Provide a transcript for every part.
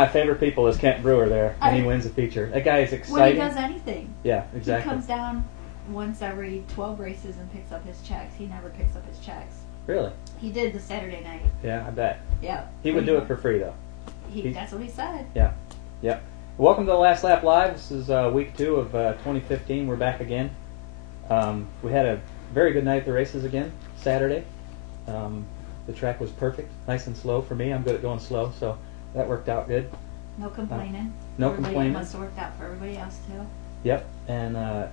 my favorite people is Kent Brewer there, and he wins a feature. That guy is exciting. When he does anything. Yeah, exactly. He comes down once every 12 races and picks up his checks. He never picks up his checks. Really? He did the Saturday night. Yeah, I bet. Yeah. He would do it for free, though. That's what he said. Yeah. Yeah. Welcome to the Last Lap Live. This is week 2 of 2015. We're back again. We had a very good night at the races again, Saturday. The track was perfect, nice and slow for me. I'm good at going slow, so that worked out good. No complaining. No complaining. It must have worked out for everybody else, too. Yep. And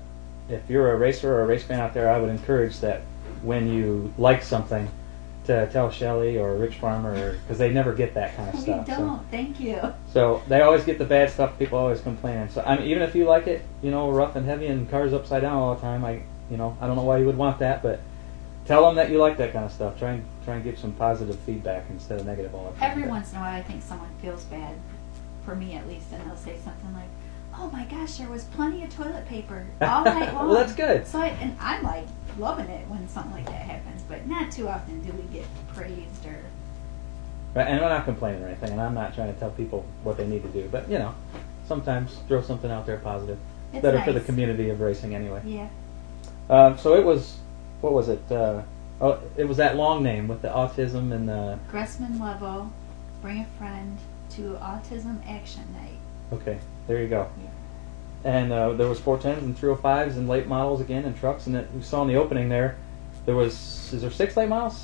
if you're a racer or a race fan out there, I would encourage that when you like something, to tell Shelly or Rich Farmer, because they never get that kind of stuff. We don't. Thank you. So they always get the bad stuff. People always complain. So even if you like it, rough and heavy and cars upside down all the time, I don't know why you would want that, but tell them that you like that kind of stuff. Try and give some positive feedback instead of negative all the time. Every once in a while, I think someone feels bad, for me at least, and they'll say something like, "Oh my gosh, there was plenty of toilet paper all night long." Well, that's good. So I'm like loving it when something like that happens, but not too often do we get praised or. Right, and I'm not complaining or anything, and I'm not trying to tell people what they need to do, but sometimes throw something out there positive. It's better nice. for the community of racing anyway. Yeah. So it was, what was it? It was that long name with the autism and the. Gressman Level, bring a friend to Autism Action Night. Okay, there you go. Yeah. And there was 410s and 305s and late models again and trucks, and we saw in the opening there is there 6 late models?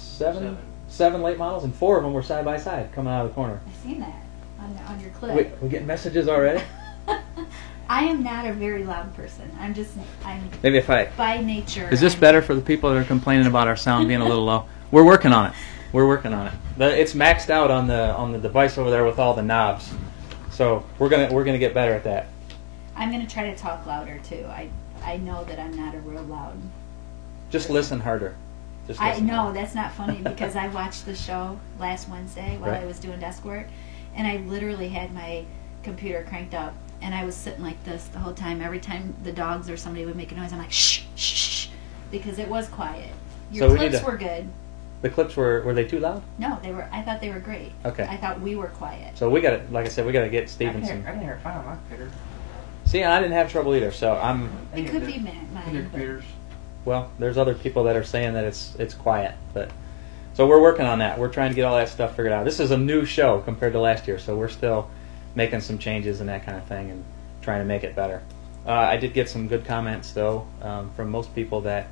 Seven late models, and 4 of them were side by side coming out of the corner. I've seen that on your clip. We getting messages already? I am not a very loud person. I'm Maybe if I by nature. Is this better for the people that are complaining about our sound being a little low? We're working on it. It's maxed out on the device over there with all the knobs, so we're gonna get better at that. I'm gonna try to talk louder too. I know that I'm not a real loud. Just listen harder. I know that's not funny because I watched the show last Wednesday while Right. I was doing desk work, and I literally had my computer cranked up, and I was sitting like this the whole time. Every time the dogs or somebody would make a noise, I'm like shh, shh, shh, because it was quiet. Your clips were good. The clips were they too loud? No, they were. I thought they were great. Okay. I thought we were quiet. So we got to, like I said, we got to get Stevenson. I can hear it fine on my computer. See, I didn't have trouble either. So I'm. It could be mine. Computers. Well, there's other people that are saying that it's quiet, but so we're working on that. We're trying to get all that stuff figured out. This is a new show compared to last year, so we're still making some changes and that kind of thing and trying to make it better. I did get some good comments though from most people that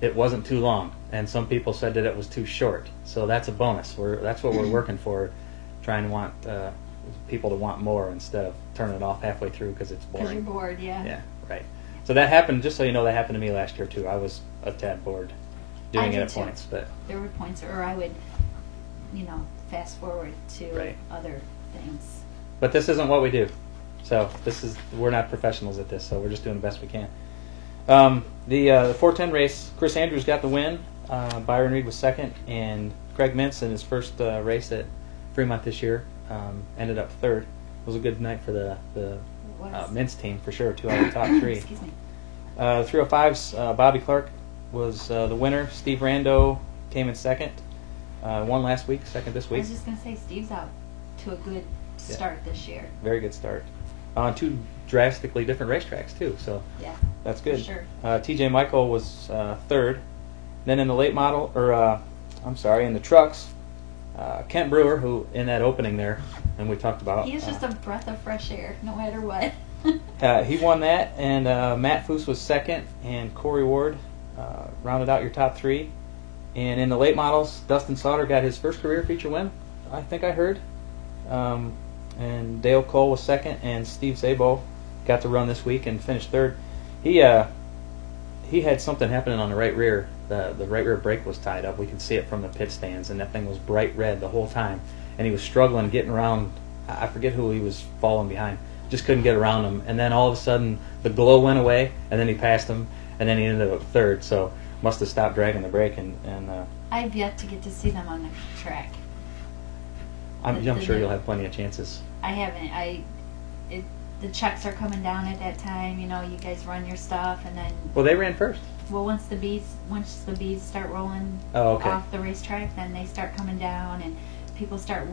it wasn't too long, and some people said that it was too short. So that's a bonus. That's what we're working for, trying to want people to want more instead of turning it off halfway through because it's boring. Because you're bored, yeah. Yeah, right. So that happened, just so you know, that happened to me last year too. I was a tad bored doing it at points, but there were points, or I would, fast forward to Right. other things. But this isn't what we do. So we're not professionals at this, so we're just doing the best we can. The 410 race, Chris Andrews got the win. Byron Reed was second, and Craig Mintz in his first race at Fremont this year ended up third. It was a good night for the Mintz team for sure. 2 out of the top 3. Excuse me. 305's Bobby Clark was the winner. Steve Rando came in second. Won last week, second this I week. was just going to say, Steve's out to a good start this year. Very good start. On 2 drastically different racetracks too, so Yeah. that's good. For sure. TJ Michael was third. Then in the late model, in the trucks, Kent Brewer, who in that opening there, and we talked about. He is just a breath of fresh air, no matter what. He won that, and Matt Foose was second, and Corey Ward rounded out your top 3. And in the late models, Dustin Sauter got his first career feature win, I think I heard. And Dale Cole was second, and Steve Szabo got to run this week and finished third. He had something happening on the right rear. The right rear brake was tied up. We could see it from the pit stands, and that thing was bright red the whole time. And he was struggling getting around. I forget who he was falling behind. Just couldn't get around him. And then all of a sudden, the glow went away, and then he passed him, and then he ended up third. So must have stopped dragging the brake. And I've yet to get to see them on the track. I'm sure you'll have plenty of chances. I haven't. The checks are coming down at that time. You guys run your stuff, and then. Well, they ran first. Well, once the bees start rolling Oh, okay. off the racetrack, then they start coming down, and people start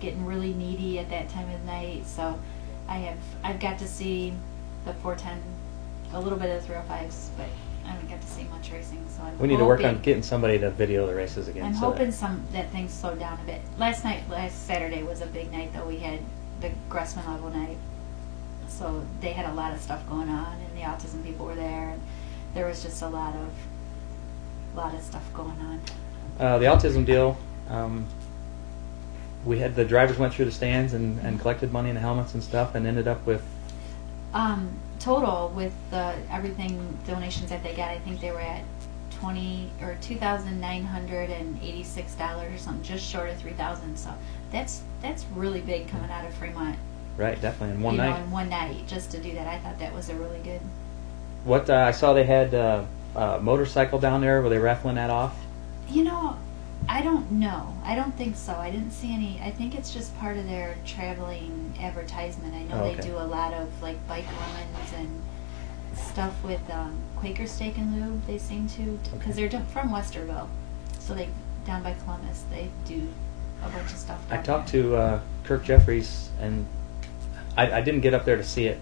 getting really needy at that time of night. So I've got to see the 410, a little bit of the 305s, but I haven't got to see much racing. So we need to work on getting somebody to video the races again. I'm hoping that things slow down a bit. Last Saturday was a big night though. We had the Gressman level night, so they had a lot of stuff going on, and the autism people were there, and there was just a lot of stuff going on. The autism deal, we had the drivers went through the stands and collected money in the helmets and stuff, and ended up with total with everything donations that they got. I think they were at $2,986 or something, just short of $3,000. So that's really big coming out of Fremont. Right, definitely in one night. In one night, just to do that, I thought that was a really good. What I saw, they had a motorcycle down there. Were they raffling that off? I don't know. I don't think so. I didn't see any. I think it's just part of their traveling advertisement. I know they do a lot of like bike runs and stuff with Quaker Steak and Lube. They seem to, because they're from Westerville, so they down by Columbus. They do a bunch of stuff. I talked to Kirk Jeffries, and I didn't get up there to see it,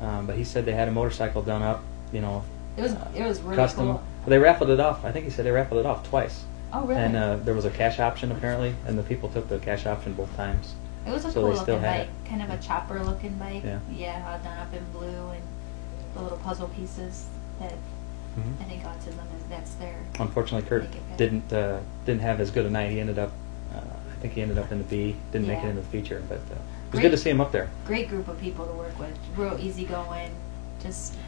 but he said they had a motorcycle done up. It was really custom. cool. Well, they raffled it off. I think he said they raffled it off twice. Oh, really? And there was a cash option apparently, and the people took the cash option both times. It was a so cool they still looking had bike, kind of a chopper looking bike. Yeah. All done up in blue, and the little puzzle pieces that I think autism that's their. Unfortunately, Kurt didn't have as good a night. He ended up, I think he ended up in the B. Didn't make it into the feature, but it was good to see him up there. Great group of people to work with. Real easy going. Just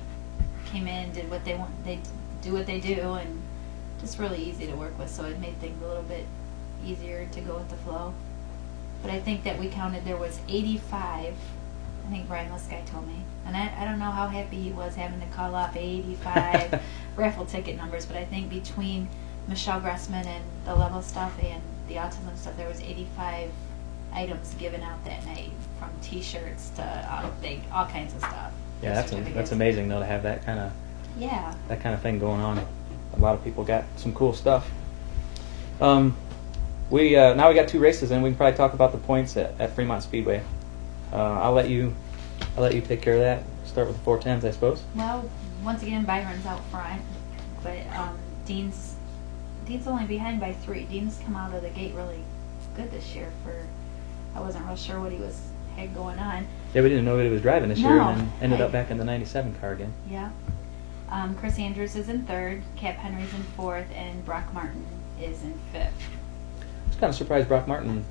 came in, did what they want. They do what they do, and just really easy to work with. So it made things a little bit easier to go with the flow. But I think that we counted there was 85. I think Brian Liskey told me, and I don't know how happy he was having to call off 85 raffle ticket numbers. But I think between Michelle Gressman and the level stuff and the autism stuff, there was 85 items given out that night, from T-shirts to all kinds of stuff. Yeah, that's amazing though, to have that kind of thing going on. A lot of people got some cool stuff. Now we got 2 races, and we can probably talk about the points at Fremont Speedway. I'll let you take care of that. Start with the 410s, I suppose. Well, once again, Byron's out front, but Dean's only behind by 3. Dean's come out of the gate really good this year. I wasn't real sure what he had going on. Yeah, we didn't know what he was driving this year, and then ended up back in the 97 car again. Yeah. Chris Andrews is in 3rd, Cap Henry's in 4th, and Brock Martin is in 5th. I was kind of surprised Brock Martin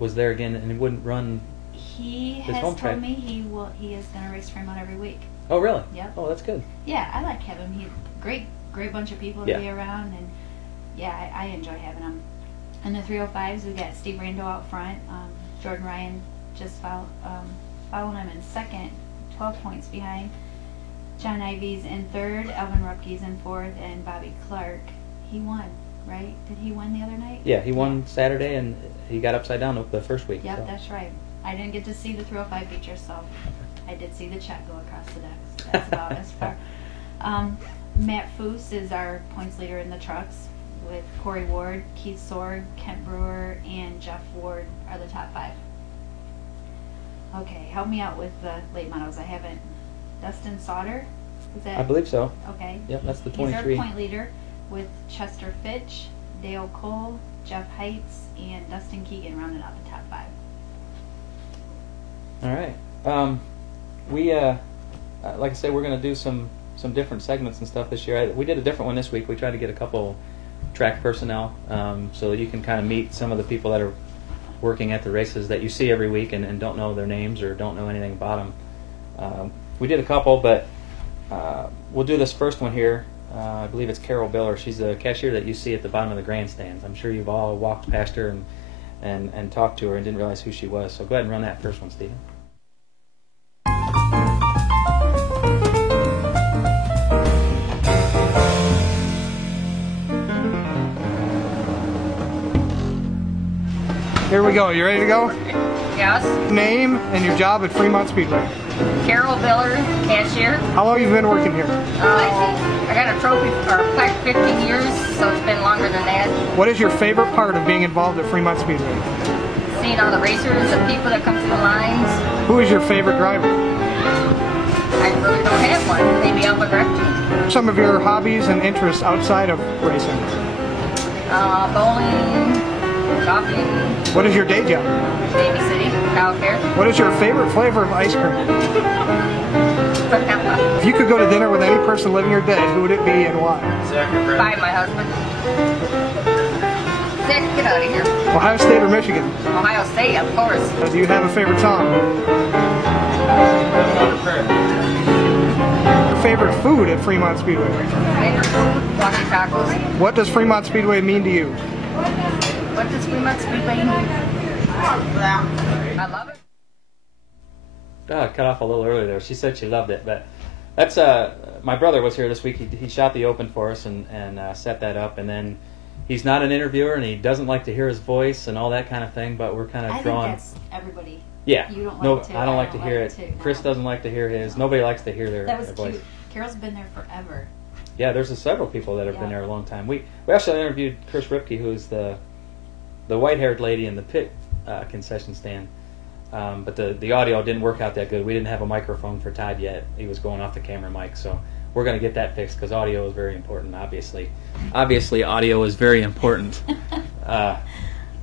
was there again, and he wouldn't run. He has told me he is going to race Fremont every week. Oh, really? Yep. Oh, that's good. Yeah, I like having him. He's great bunch of people to be around, and I enjoy having him. In the 305s, we got Steve Rando out front. Jordan Ryan just following him in 2nd, 12 points behind. John Ivy's in 3rd, Alvin Rupke's in 4th, and Bobby Clark. He won, right? Did he win the other night? Yeah, he won Saturday, and he got upside down the first week. Yep, so. That's right. I didn't get to see the 305 feature, so I did see the check go across the decks. That's about as far. Matt Foose is our points leader in the trucks, with Corey Ward, Keith Sword, Kent Brewer, and Jeff Ward are the top 5. Okay, help me out with the late models. I haven't. Dustin Sauter, is that? I believe so. Okay. Yep, that's the 23. He's our point leader, with Chester Fitch, Dale Cole, Jeff Heitz, and Dustin Keegan rounding out the top 5. All right. We like I said, we're going to do some different segments and stuff this year. We did a different one this week. We tried to get a couple track personnel so that you can kind of meet some of the people that are working at the races that you see every week and don't know their names or don't know anything about them. We did a couple, but we'll do this first one here. I believe it's Carol Biller. She's the cashier that you see at the bottom of the grandstands. I'm sure you've all walked past her and talked to her and didn't realize who she was. So go ahead and run that first one, Stephen. Here we go. You ready to go? Yes. Name and your job at Fremont Speedway. Carol Biller, cashier. How long have you been working here? I got a trophy or plaque 15 years, so it's been longer than that. What is your favorite part of being involved at Fremont Speedway? Seeing all the racers, the people that come through the lines. Who is your favorite driver? I really don't have one. Maybe Alba Gretchen. Some of your hobbies and interests outside of racing. Bowling, shopping, What is your day job? babysitting, childcare. What is your favorite flavor of ice cream? Vanilla. If you could go to dinner with any person living or dead, who would it be and why? Bye, my husband. Zach, get out of here. Ohio State or Michigan? Ohio State, of course. Do you have a favorite song? Your favorite food at Fremont Speedway? Favorite food, Lucky Tacos. What does Fremont Speedway mean to you? What does Fremont Speedway mean? I love it. Cut off a little early there. She said she loved it, but that's my brother was here this week. He shot the Open for us and set that up, and then he's not an interviewer and he doesn't like to hear his voice and all that kind of thing. But we're kind of I drawn. think that's everybody. Yeah. You don't No, like to. I don't like to hear it. too. Chris doesn't like to hear his. Nobody likes to hear That was their voice. cute. Carol's been there forever. Yeah, there's several people that have been Yeah. there a long time. We actually interviewed Chris Ripke, who's the white-haired lady in the pit concession stand. But the audio didn't work out that good. We didn't have a microphone for Todd yet. He was going off the camera mic, so we're going to get that fixed because audio is very important, obviously. Obviously, audio is very important.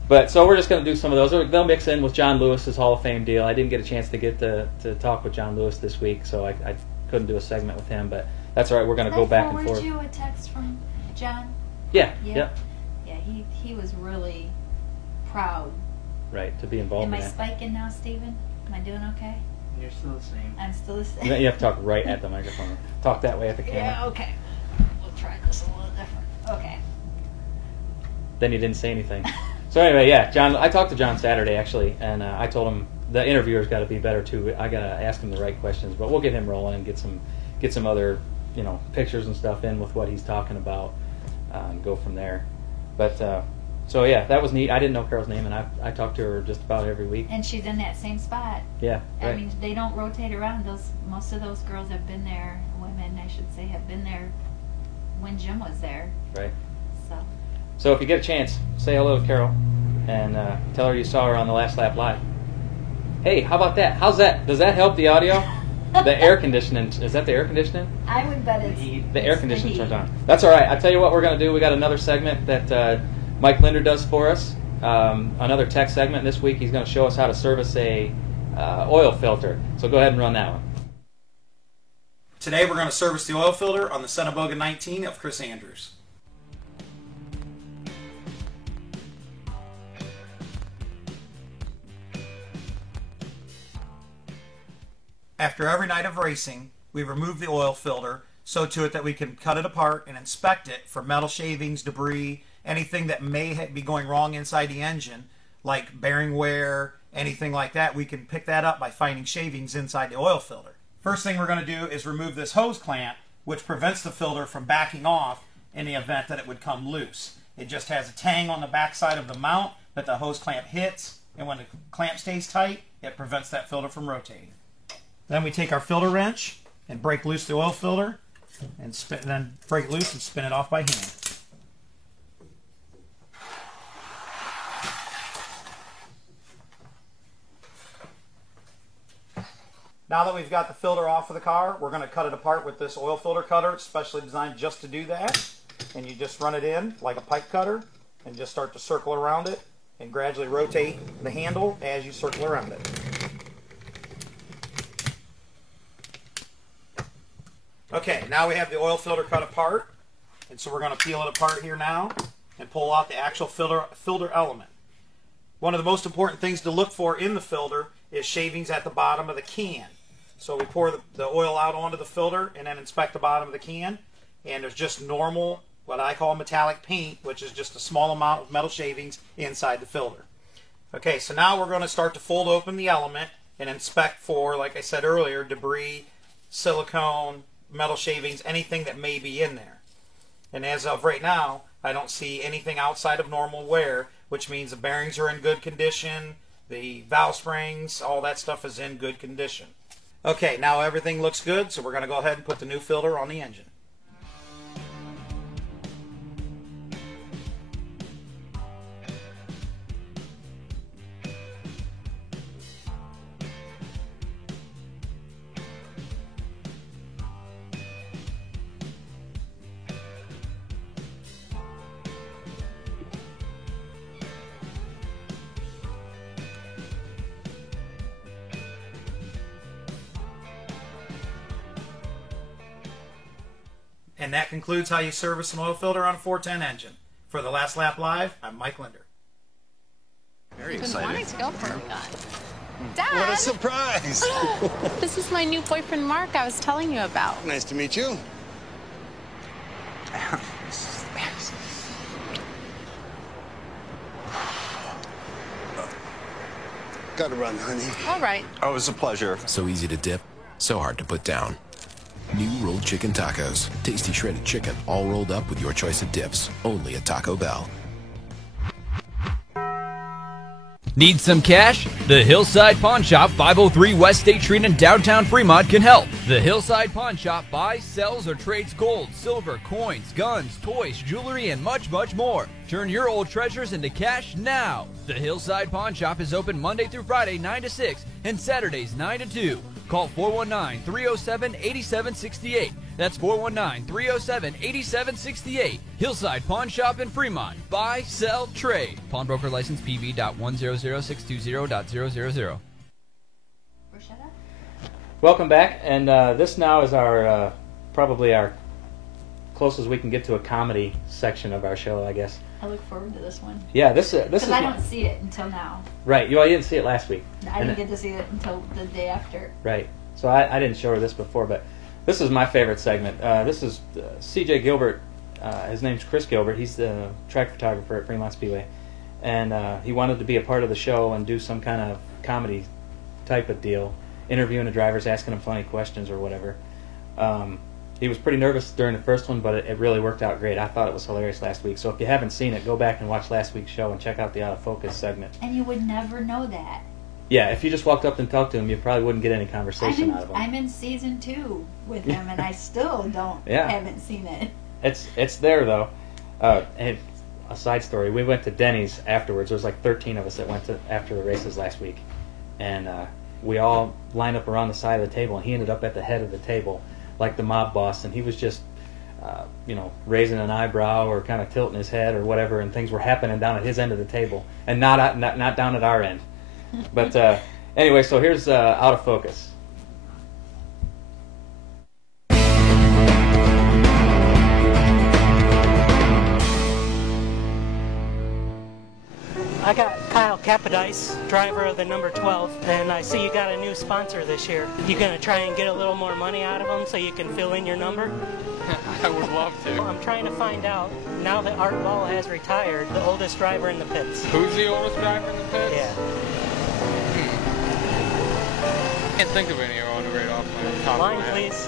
But so we're just going to do some of those. They'll mix in with John Lewis's Hall of Fame deal. I didn't get a chance to get to talk with John Lewis this week, so I couldn't do a segment with him. But that's all right. We're going to go back and forth. Did I forward you a text from John? Yeah. Yeah. Yep. Yeah, he was really proud. Right, to be involved Am I in that. spiking now, Stephen? Am I doing okay? You're still the same. I'm still the same. You have to talk right at the microphone. Talk that way at the camera. Yeah, okay. We'll try this a little different. Okay. Then he didn't say anything. So anyway, yeah, John. I talked to John Saturday actually, and I told him the interviewer's got to be better too. I got to ask him the right questions, but we'll get him rolling and get some other pictures and stuff in with what he's talking about, and go from there. But so yeah, that was neat. I didn't know Carol's name, and I talk to her just about every week. And she's in that same spot. Yeah, right. I mean, they don't rotate around. Most of those girls have been there. Women, I should say, have been there when Jim was there. Right. So if you get a chance, say hello to Carol, and tell her you saw her on the Last Lap Live. Hey, how about that? How's that? Does that help the audio? The air conditioning, is that the air conditioning? I would bet it's The air it's conditioning heat. turns on. That's all right. I tell you what we're going to do. We got another segment that Mike Linder does for us. Another tech segment this week. He's going to show us how to service a oil filter. So go ahead and run that one. Today we're going to service the oil filter on the Centoboga 19 of Chris Andrews. After every night of racing, we remove the oil filter so to it that we can cut it apart and inspect it for metal shavings, debris, anything that may be going wrong inside the engine, like bearing wear, anything like that. We can pick that up by finding shavings inside the oil filter. First thing we're going to do is remove this hose clamp, which prevents the filter from backing off in the event that it would come loose. It just has a tang on the back side of the mount that the hose clamp hits, and when the clamp stays tight, it prevents that filter from rotating. Then we take our filter wrench and break loose the oil filter, and then break it loose and spin it off by hand. Now that we've got the filter off of the car, we're going to cut it apart with this oil filter cutter. It's specially designed just to do that. And you just run it in like a pipe cutter and just start to circle around it and gradually rotate the handle as you circle around it. Okay, now we have the oil filter cut apart, and so we're going to peel it apart here now and pull out the actual filter element. One of the most important things to look for in the filter is shavings at the bottom of the can. So we pour the oil out onto the filter and then inspect the bottom of the can, and there's just normal, what I call metallic paint, which is just a small amount of metal shavings inside the filter. Okay, so now we're going to start to fold open the element and inspect for, like I said earlier, debris, silicone, metal shavings, anything that may be in there. And as of right now, I don't see anything outside of normal wear, which means the bearings are in good condition, the valve springs, all that stuff is in good condition. Okay, now everything looks good, so we're going to go ahead and put the new filter on the engine. And that concludes how you service an oil filter on a 410 engine. For the Last Lap Live, I'm Mike Linder. Very Been excited. wanting to go for a run. Dad! What a surprise! This is my new boyfriend, Mark, I was telling you about. Nice to meet you. Gotta run, honey. All right. Oh, it's a pleasure. So easy to dip, so hard to put down. New rolled chicken tacos. Tasty shredded chicken, all rolled up with your choice of dips. Only at Taco Bell. Need some cash? The Hillside Pawn Shop, 503 West State Street in downtown Fremont can help. The Hillside Pawn Shop buys, sells, or trades gold, silver, coins, guns, toys, jewelry, and much, much more. Turn your old treasures into cash now. The Hillside Pawn Shop is open Monday through Friday, 9 to 6, and Saturdays, 9 to 2. Call 419-307-8768. That's 419-307-8768. Hillside Pawn Shop in Fremont. Buy, sell, trade. Pawnbroker license PV.100620.000. Welcome back, and this now is our probably our closest we can get to a comedy section of our show, I guess. I look forward to this one. Yeah, this is. Because I don't see it until now. Right, you didn't see it last week. I didn't get to see it until the day after. Right, so I didn't show her this before, but this is my favorite segment. This is C.J. Gilbert. His name's Chris Gilbert. He's the track photographer at Fremont Speedway, and he wanted to be a part of the show and do some kind of comedy type of deal, interviewing the drivers, asking them funny questions or whatever. He was pretty nervous during the first one, but it really worked out great. I thought it was hilarious last week. So if you haven't seen it, go back and watch last week's show and check out the Out of Focus segment. And you would never know that. Yeah, if you just walked up and talked to him, you probably wouldn't get any conversation out of him. I'm in season 2 with him, and I still haven't seen it. It's there, though. And a side story, we went to Denny's afterwards. There was like 13 of us that went to after the races last week. And we all lined up around the side of the table, and he ended up at the head of the table, like the mob boss, and he was just, raising an eyebrow or kind of tilting his head or whatever, and things were happening down at his end of the table, and not down at our end. But anyway, so here's Out of Focus. I got Kyle Capodice, driver of the number 12, and I see you got a new sponsor this year. You gonna try and get a little more money out of them so you can fill in your number? I would love to. I'm trying to find out, now that Art Ball has retired, the oldest driver in the pits. Who's the oldest driver in the pits? Yeah. Can't think of any right off my top Line, of my head. please.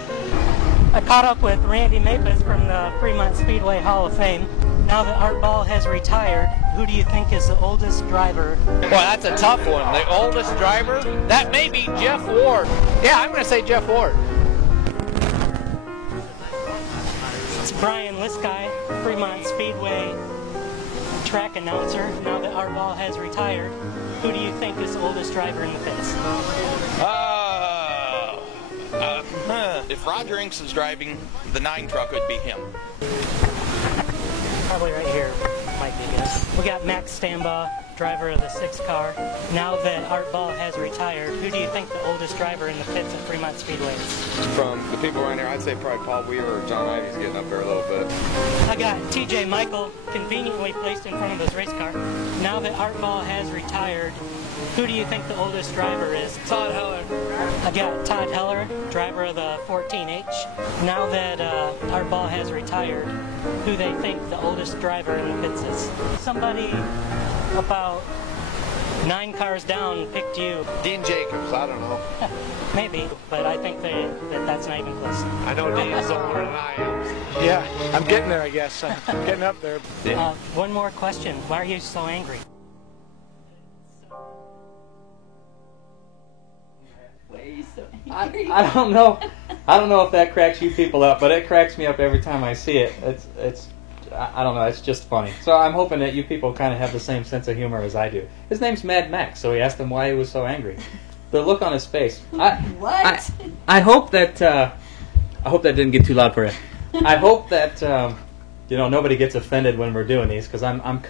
I caught up with Randy Mapes from the Fremont Speedway Hall of Fame. Now that Art Ball has retired, who do you think is the oldest driver? Well, that's a tough one. The oldest driver? That may be Jeff Ward. Yeah, I'm going to say Jeff Ward. It's Brian Liskey, Fremont Speedway track announcer. Now that Art Ball has retired, who do you think is the oldest driver in the pits? If Roger Inks is driving, the 9 truck would be him. Probably right here might be good. We got Max Stambaugh, driver of the 6 car. Now that Art Ball has retired, who do you think the oldest driver in the pits at Fremont Speedway is? From the people around here, I'd say probably Paul Weaver or John Ivy's getting up there a little bit. I got TJ Michael, conveniently placed in front of his race car. Now that Art Ball has retired, who do you think the oldest driver is? Todd Heller. I got Todd Heller, driver of the 14H. Now that Art Ball has retired, who they think the oldest driver in the pits is? Somebody about 9 cars down picked you. Dean Jacobs, I don't know. Maybe, but I think that's not even close. I know Dean's older than I am. Yeah, I'm getting there, I guess. I'm getting up there. One more question. Why are you so angry? I don't know. I don't know if that cracks you people up, but it cracks me up every time I see it. I don't know. It's just funny. So I'm hoping that you people kind of have the same sense of humor as I do. His name's Mad Max, so he asked him why he was so angry. The look on his face. What? I hope that. I hope that didn't get too loud for you. I hope that nobody gets offended when we're doing these, because I'm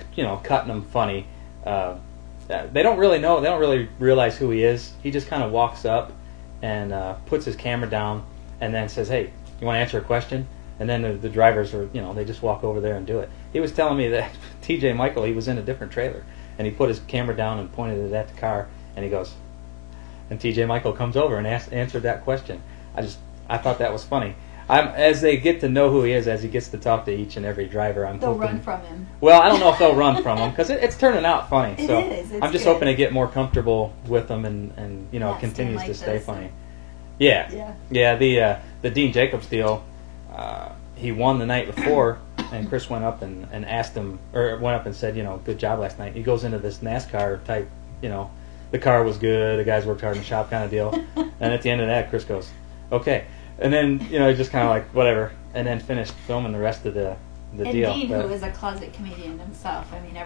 cutting them funny. They don't really know. They don't really realize who he is. He just kind of walks up and puts his camera down and then says, "Hey, you want to answer a question?" And then the drivers are, they just walk over there and do it. He was telling me that TJ Michael, he was in a different trailer, and he put his camera down and pointed it at the car, and he goes, and TJ Michael comes over and answered that question. I thought that was funny. As they get to know who he is, as he gets to talk to each and every driver, they'll hoping, run from him. Well, I don't know if they'll run from him because it's turning out funny. It so is. It's I'm just good. hoping to get more comfortable with them and Not continues stay to like stay this. funny. Yeah. The Dean Jacobs deal. He won the night before, and Chris went up and asked him, or went up and said, good job last night. He goes into this NASCAR type, the car was good, the guys worked hard in the shop kind of deal. And at the end of that, Chris goes, okay. And then, he just kind of like, whatever. And then finished filming the rest of the deal. And Dean, who is a closet comedian himself, I mean,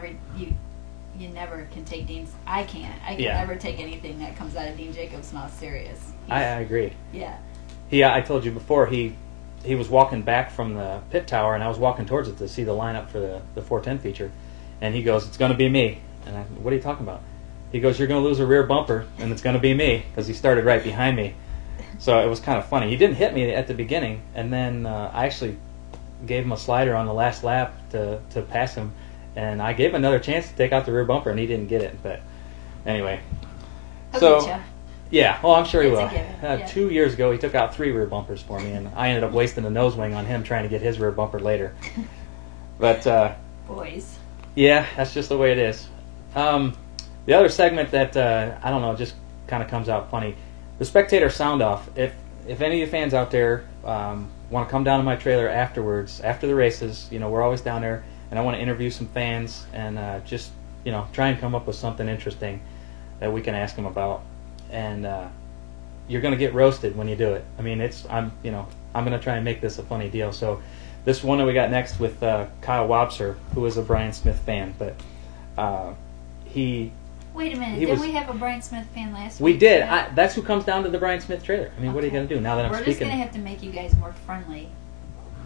you never can take Dean's. I can't. I can never take anything that comes out of Dean Jacobs' mouth serious. I agree. Yeah. I told you before, he was walking back from the pit tower, and I was walking towards it to see the lineup for the 410 feature. And he goes, it's going to be me. And I, what are you talking about? He goes, you're going to lose a rear bumper, and it's going to be me, because he started right behind me. So it was kind of funny. He didn't hit me at the beginning, and then I actually gave him a slider on the last lap to pass him, and I gave him another chance to take out the rear bumper, and he didn't get it. But anyway, He'll get ya. Yeah, well, I'm sure he It's a will. given, yeah. 2 years ago, he took out 3 rear bumpers for me, and I ended up wasting a nose wing on him trying to get his rear bumper later. But boys. Yeah, that's just the way it is. The other segment that I don't know, just kind of comes out funny. The spectator sound off. If any of you fans out there want to come down to my trailer afterwards, after the races, we're always down there, and I want to interview some fans and just try and come up with something interesting that we can ask them about. And you're going to get roasted when you do it. I mean, I'm going to try and make this a funny deal. So this one that we got next with Kyle Wobser, who is a Brian Smith fan, but he. Wait a minute. Didn't we have a Brian Smith fan last week? We did. That's who comes down to the Brian Smith trailer. I mean, what are you going to do now that I'm We're speaking? just going to have to make you guys more friendly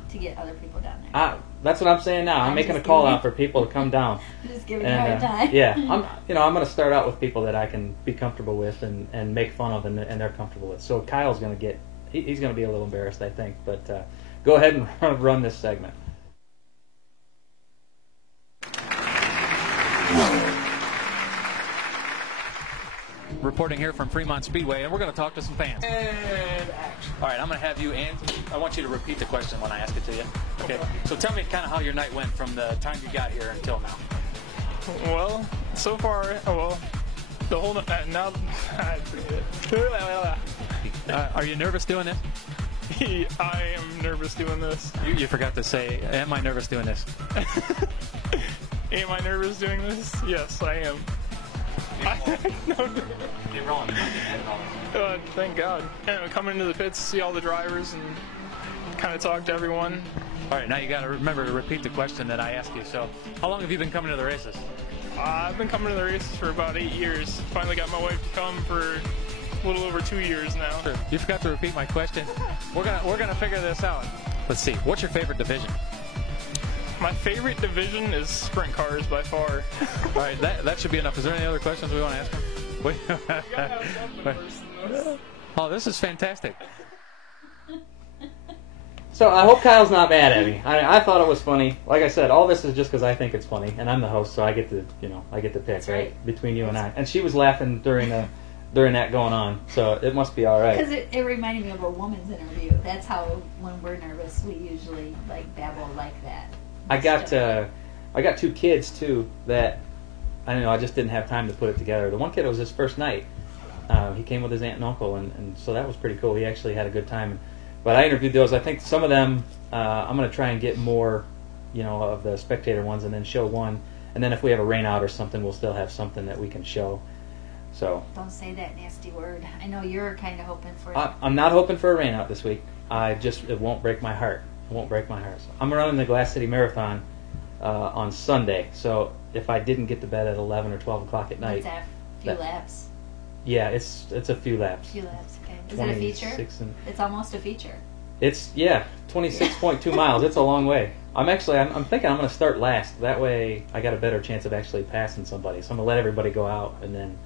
to get other people down there. That's what I'm saying now. I'm making a call out for people to come down. I'm just giving you a hard time. Yeah, I'm going to start out with people that I can be comfortable with and make fun of, and they're comfortable with. So Kyle's going to get. He's going to be a little embarrassed, I think. But go ahead and run this segment. Reporting here from Fremont Speedway, and we're going to talk to some fans. And action. All right, I'm going to have you I want you to repeat the question when I ask it to you. Okay. So tell me kind of how your night went from the time you got here until now. Well, so far, the whole now. Are you nervous doing this? I am nervous doing this. You forgot to say, am I nervous doing this? Am I nervous doing this? Yes, I am. You're rolling. Thank God. Coming into the pits to see all the drivers and kind of talk to everyone. All right, now you got to remember to repeat the question that I asked you. So, how long have you been coming to the races? I've been coming to the races for about 8 years. Finally got my wife to come for a little over 2 years now. Sure. You forgot to repeat my question. We're gonna figure this out. Let's see. What's your favorite division? My favorite division is sprint cars by far. All right, that should be enough. Is there any other questions we want to ask him? Oh, this is fantastic. So I hope Kyle's not mad at me. I thought it was funny. Like I said, all this is just because I think it's funny, and I'm the host, so I get to pick right between you and I. And she was laughing during that going on, so it must be all right. Because it reminded me of a woman's interview. That's how when we're nervous, we usually babble like that. I got 2 kids too that I don't know. I just didn't have time to put it together. The one kid, it was his first night. He came with his aunt and uncle, and so that was pretty cool. He actually had a good time. But I interviewed those. I think some of them I'm going to try and get more, of the spectator ones, and then show one. And then if we have a rain out or something, we'll still have something that we can show. So don't say that nasty word. I know you're kind of hoping for it. I'm not hoping for a rain out this week. It won't break my heart. It won't break my heart. So I'm running the Glass City Marathon on Sunday. So if I didn't get to bed at 11 or 12 o'clock at night, it's a few laps. Yeah, it's a few laps. Few laps. Okay. Is it a feature? It's almost a feature. It's 26.2 miles. It's a long way. I'm thinking I'm going to start last. That way I got a better chance of actually passing somebody. So I'm going to let everybody go out and then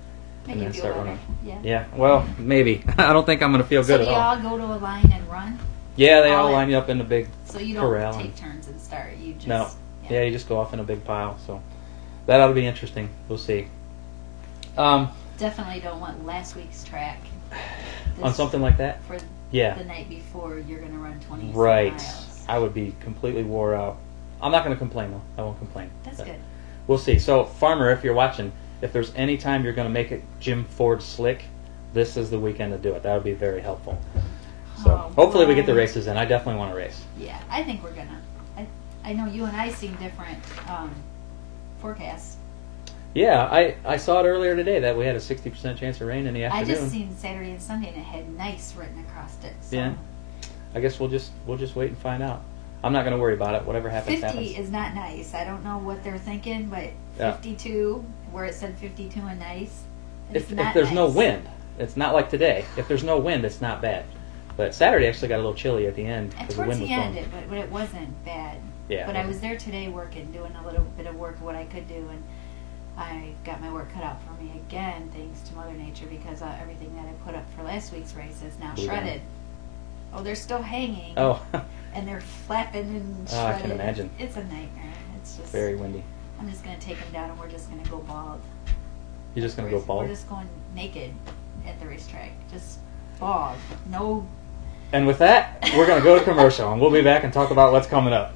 start running. Yeah. Yeah. Well, maybe. I don't think I'm going to feel good at all. So do y'all go to a line and run? Yeah, they all line you up in a big So you corral. don't take turns and start. You just No. Yeah, you just go off in a big pile. So that ought to be interesting. We'll see. Definitely don't want last week's track. On something like that? For Yeah. the night before, you're going to run 20 Right. miles. I would be completely wore out. I'm not going to complain, though. I won't complain. That's But good. We'll see. So, Farmer, if you're watching, if there's any time you're going to make it Jim Ford slick, this is the weekend to do it. That would be very helpful. So, hopefully we get the races in. I definitely want to race. Yeah, I think we're going to. I know you and I seen different forecasts. Yeah, I saw it earlier today that we had a 60% chance of rain in the I afternoon. just seen Saturday and Sunday and it had nice written across it. So. Yeah. I guess we'll just wait and find out. I'm not going to worry about it. Whatever happens, 50 happens. is not nice. I don't know what they're thinking, but Yeah. 52, where it said 52 and nice, it's If not there's no nice. wind, it's not like today. If there's no wind, it's not bad. But Saturday actually got a little chilly at the end And because the towards wind the was end, blowing. but it wasn't bad. Yeah, But it I was there today working, doing a little bit of work, what I could do, and I got my work cut out for me again, thanks to Mother Nature, because everything that I put up for last week's race is now Blew down. shredded. Oh, they're still hanging. Oh. And they're flapping and Oh, I shredded. can imagine. It's a nightmare. It's just Very windy. I'm just gonna take them down, and we're just gonna go bald. You're just going to go bald? We're just going naked at the racetrack, just bald. No. And with that, we're going to go to commercial, and we'll be back and talk about what's coming up.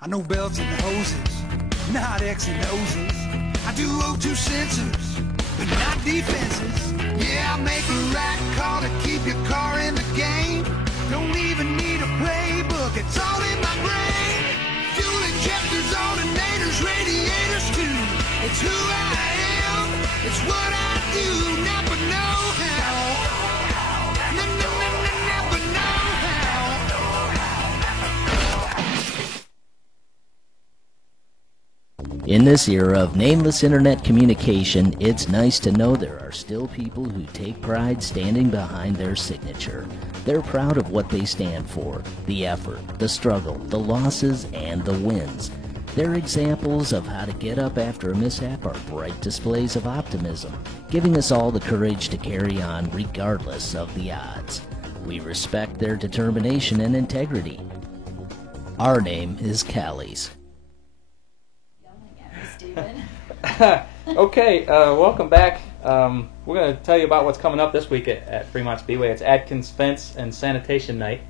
I know belts and hoses, not X and O's. I do O2 sensors, but not defenses. Yeah, I make a right call to keep your car in the game. Don't even need a playbook, it's all in my brain. Fuel injectors, alternators, radiators too. It's who I am, it's what I do. Never know how. Never know how. In this era of nameless internet communication, it's nice to know there are still people who take pride standing behind their signature. They're proud of what they stand for, the effort, the struggle, the losses, and the wins. Their examples of how to get up after a mishap are bright displays of optimism, giving us all the courage to carry on regardless of the odds. We respect their determination and integrity. Our name is Callie's. Okay, welcome back. We're going to tell you about what's coming up this week at Fremont Speedway. It's Atkins Fence and Sanitation Night.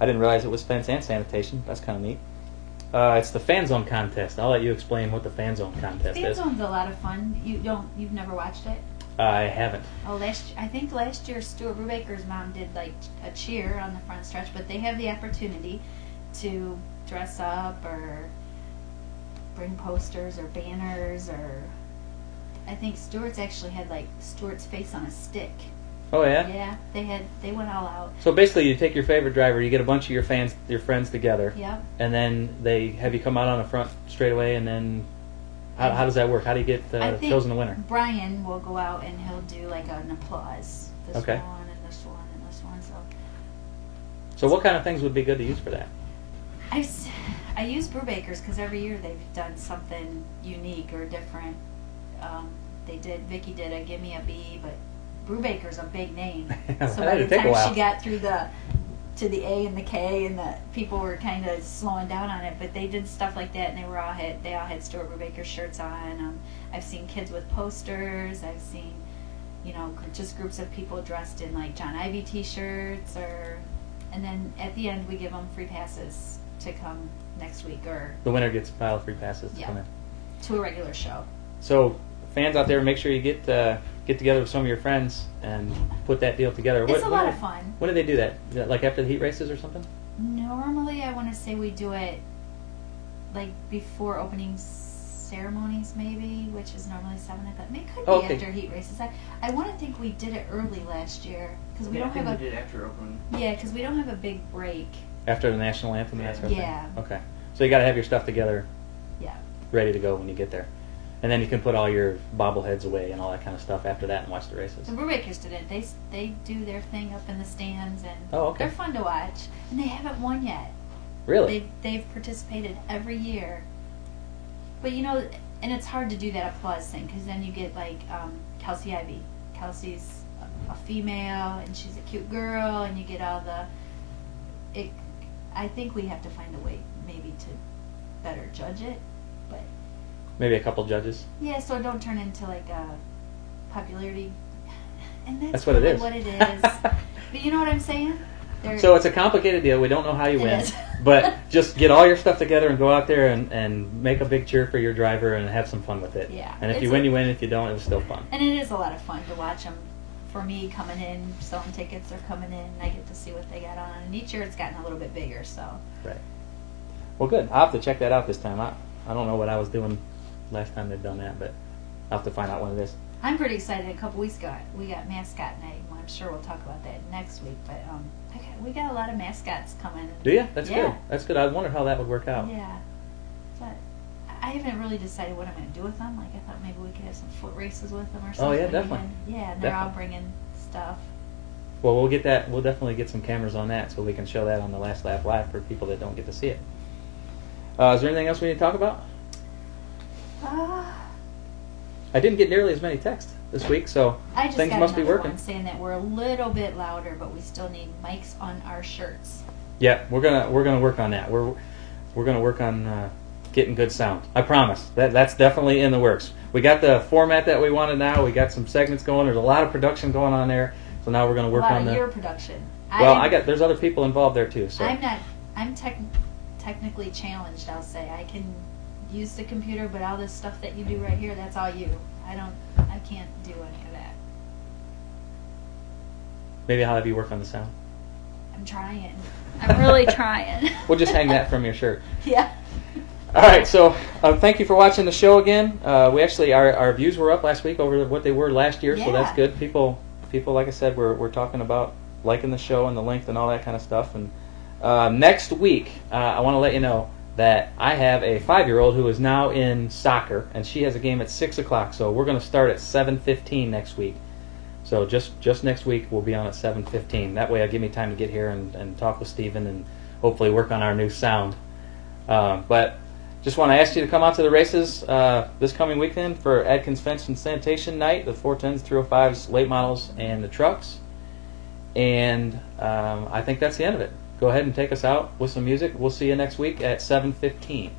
I didn't realize it was fence and sanitation. That's kind of neat. It's the Fan Zone contest. I'll let you explain what the Fan Zone contest Fan is. Zone's a lot of fun. You've never watched it? I haven't. Oh, I think last year Stuart Brubaker's mom did like a cheer on the front stretch, but they have the opportunity to dress up or bring posters or banners, or I think Stuart's actually had like Stuart's face on a stick. Oh yeah. Yeah, they went all out. So basically, you take your favorite driver, you get a bunch of your friends together, Yep. and then they have you come out on the front straightaway, and then how does that work? How do you get I think chosen the winner? Brian will go out and he'll do like an applause. This Okay. one and this one and this one. So what kind of things would be good to use for that? I use Brubaker's because every year they've done something unique or different. Vicky did a Give Me a B, but Brubaker's a big name. So by the time she got through to the A and the K, and the people were kind of slowing down on it, but they did stuff like that, and they all had Stuart Brubaker shirts on. I've seen kids with posters. I've seen, just groups of people dressed in like John Ivy T-shirts, and then at the end we give them free passes to come next week, or The winner gets a pile of free passes to come in. To a regular show. So fans out there, make sure you get together with some of your friends and put that deal together. It's a lot of fun. When do they do that? Is that like after the heat races or something? Normally, I want to say we do it like before opening ceremonies, maybe, which is normally 7 o'clock. It could be after heat races. I want to think we did it early last year because we don't have we did after opening. Yeah, because we don't have a big break. After the national anthem and that sort of thing? Yeah. Okay. So you got to have your stuff together. Yeah. Ready to go when you get there. And then you can put all your bobbleheads away and all that kind of stuff after that and watch the races. The Brewbakers did it. They do their thing up in the stands, and okay. They're fun to watch. And they haven't won yet. Really? They've participated every year. But and it's hard to do that applause thing because then you get like Kelsey Ivy. Kelsey's a female and she's a cute girl, and you get all the I think we have to find a way maybe to better judge it, but Maybe a couple judges. yeah, so it don't turn into like a popularity. And That's what it really is. What it is. But you know what I'm saying? So it's a complicated deal. We don't know how you It win. is. But just get all your stuff together and go out there and make a big cheer for your driver and have some fun with it. Yeah. And if It's you win, you win. If you don't, it was still fun. And it is a lot of fun to watch them. For me, coming in, selling tickets are coming in. I get to see what they got on. And each year it's gotten a little bit bigger, so. Right. Well, good. I'll have to check that out this time. I don't know what I was doing last time they've done that, but I'll have to find out when it is. I'm pretty excited. A couple weeks ago, we got mascot night. Well, I'm sure we'll talk about that next week. But we got a lot of mascots coming. Do you? That's Yeah. good. That's good. I wonder how that would work out. Yeah. But I haven't really decided what I'm going to do with them. Like, I thought maybe we could have some foot races with them or something. Oh, yeah, definitely. Yeah, and they're all Definitely. bringing stuff. Well, we'll get that. We'll definitely get some cameras on that so we can show that on the Last Lap Live for people that don't get to see it. Is there anything else we need to talk about? I didn't get nearly as many texts this week, so I just things got must be another working. one saying that we're a little bit louder, but we still need mics on our shirts. Yeah, we're gonna work on that. We're gonna work on getting good sound. I promise. That's definitely in the works. We got the format that we wanted now. We got some segments going. There's a lot of production going on there. So now we're gonna work a lot on of the. your production. Well, there's other people involved there too. So I'm technically challenged. I'll say I can use the computer, but all this stuff that you do right here, that's all you. I can't do any of that. maybe I'll have you work on the sound. I'm trying. I'm really trying. We'll just hang that from your shirt. Yeah. All right, so thank you for watching the show again. We actually our views were up last week over what they were last year, so that's Yeah. good. People, like I said, we're talking about liking the show and the length and all that kind of stuff. And next week, I want to let you know that I have a 5-year-old who is now in soccer, and she has a game at 6 o'clock. So we're going to start at 7:15 next week. So just next week we'll be on at 7:15. That way, it'll give me time to get here and talk with Steven and hopefully work on our new sound. But just want to ask you to come out to the races this coming weekend for Adkins Fence and Sanitation Night, the 410s, 305s, late models, and the trucks. And I think that's the end of it. Go ahead and take us out with some music. We'll see you next week at 7:15.